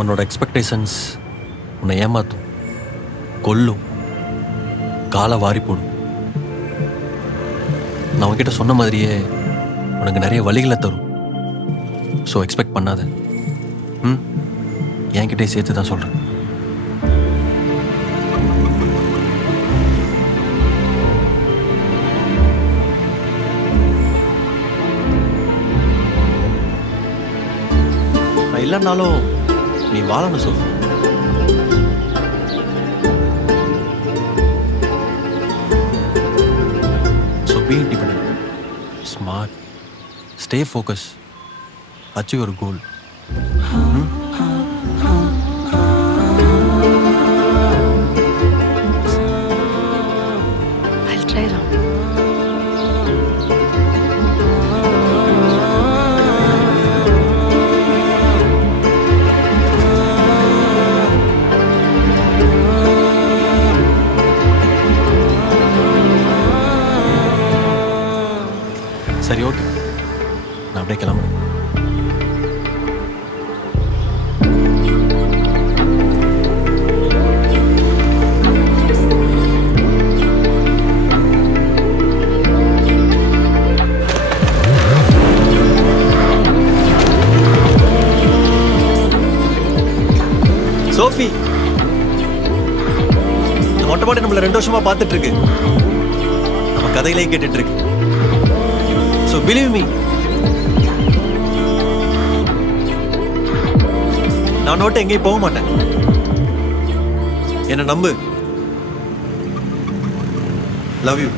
உன்னோட எக்ஸ்பெக்டேஷன்ஸ் உன்னை ஏமாற்றும், கொல்லும், காலை வாரி போடும். நான் உன்கிட்ட சொன்ன மாதிரியே உனக்கு நிறைய வழிகளை தரும். ஸோ எக்ஸ்பெக்ட் பண்ணாத. என்கிட்டே சேர்த்து தான் சொல்கிறேன். நான் இல்லைன்னாலும் நீ வாழணும் சொல்லு. So be independent, smart, stay focus, achieve your goal. I'll try, Ram. சரி, ஓகே, நான் அப்படியே கிளம்புறேன். சோஃபி, இந்த மொட்டை மாடி நம்மள 2 வருஷமா பார்த்துட்டு இருக்கு. நம்ம கதையிலே கேட்டுட்டு இருக்கு. ஸோ பிலீவ் மீ, நான் நோட்டு எங்கேயும் போக மாட்டேன். என்ன நம்பு. Love you.